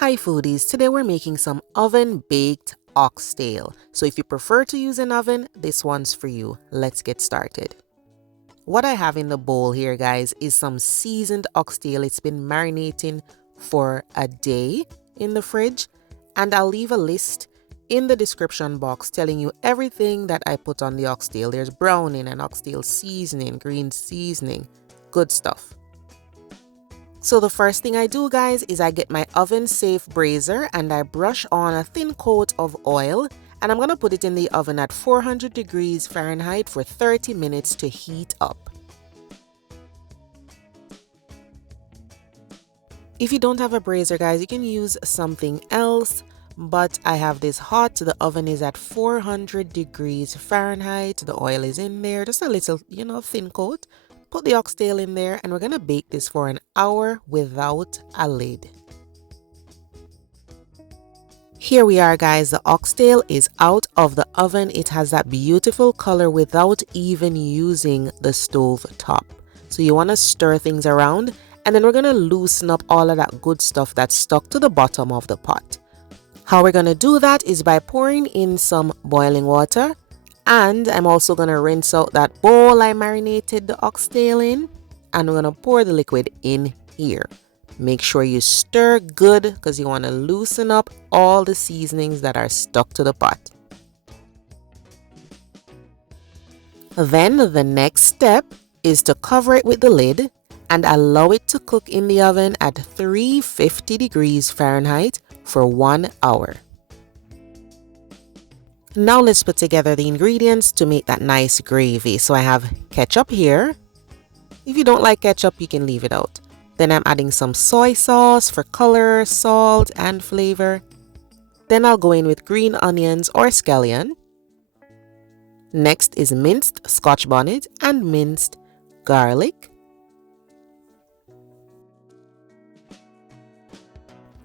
Hi foodies, today we're making some oven baked oxtail. So if you prefer to use an oven, this one's for you. Let's get started. What I have in the bowl here guys is some seasoned oxtail. It's been marinating for a day in the fridge, and I'll leave a list in the description box telling you everything that I put on the oxtail. There's browning and oxtail seasoning, green seasoning, good stuff. So the first thing I do guys is I get my oven safe brazier and I brush on a thin coat of oil, and I'm going to put it in the oven at 400 degrees Fahrenheit for 30 minutes to heat up. If you don't have a brazier guys, you can use something else, but I have this hot. The oven is at 400 degrees Fahrenheit. The oil is in there, just a little, thin coat. Put the oxtail in there and we're going to bake this for an hour without a lid. Here we are guys, the oxtail is out of the oven. It has that beautiful color without even using the stove top. So you want to stir things around, and then we're going to loosen up all of that good stuff that's stuck to the bottom of the pot. How we're going to do that is by pouring in some boiling water. And I'm also going to rinse out that bowl I marinated the oxtail in, and we're going to pour the liquid in here. Make sure you stir good because you want to loosen up all the seasonings that are stuck to the pot. Then the next step is to cover it with the lid and allow it to cook in the oven at 350 degrees Fahrenheit for 1 hour. Now let's put together the ingredients to make that nice gravy. So I have ketchup here. If you don't like ketchup, you can leave it out. Then I'm adding some soy sauce for color, salt, and flavor. Then I'll go in with green onions or scallion. Next is minced Scotch bonnet and minced garlic.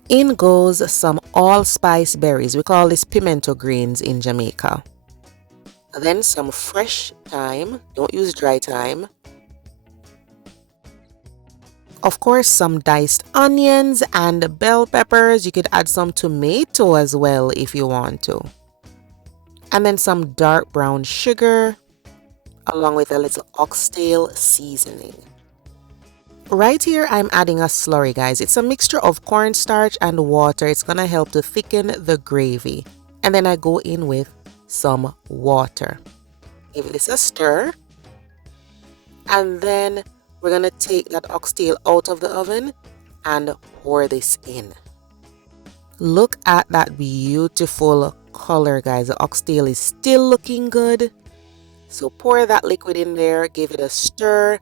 In goes some allspice berries. We call this pimento greens in Jamaica. Then some fresh thyme. Don't use dry thyme. Of course, some diced onions and bell peppers. You could add some tomato as well if you want to. And then some dark brown sugar, along with a little oxtail seasoning. Right here, I'm adding a slurry, guys. It's a mixture of cornstarch and water. It's going to help to thicken the gravy. And then I go in with some water. Give this a stir. And then we're going to take that oxtail out of the oven and pour this in. Look at that beautiful color, guys. The oxtail is still looking good. So pour that liquid in there. Give it a stir.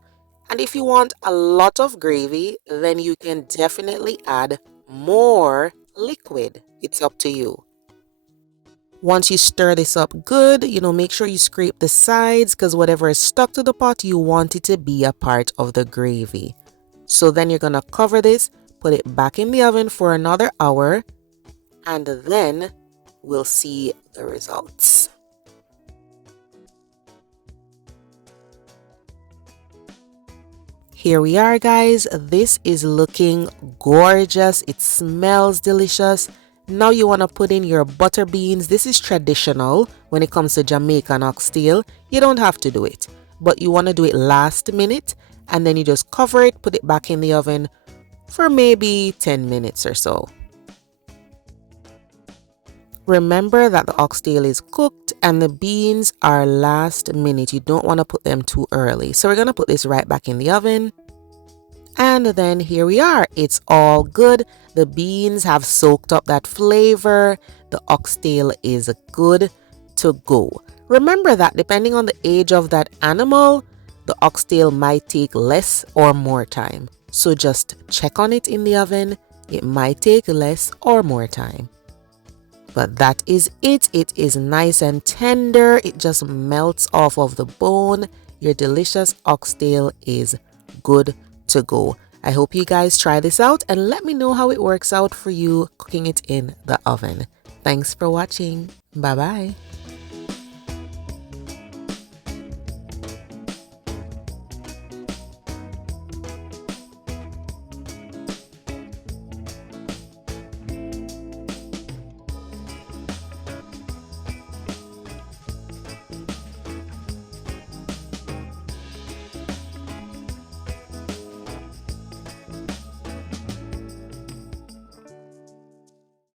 And if you want a lot of gravy, then you can definitely add more liquid. It's up to you. Once you stir this up good, make sure you scrape the sides, because whatever is stuck to the pot, you want it to be a part of the gravy. So then you're going to cover this, put it back in the oven for another hour, and then we'll see the results. Here we are guys, this is looking gorgeous. It smells delicious. Now you want to put in your butter beans. This is traditional when it comes to Jamaican oxtail. You don't have to do it, but you want to do it last minute, and then you just cover it, put it back in the oven for maybe 10 minutes or so. Remember that the oxtail is cooked and the beans are last minute. You don't want to put them too early. So we're going to put this right back in the oven. And then here we are. It's all good. The beans have soaked up that flavor. The oxtail is good to go. Remember that depending on the age of that animal, the oxtail might take less or more time. So just check on it in the oven. It might take less or more time. But that is it. It is nice and tender. It just melts off of the bone. Your delicious oxtail is good to go. I hope you guys try this out and let me know how it works out for you cooking it in the oven. Thanks for watching. Bye bye.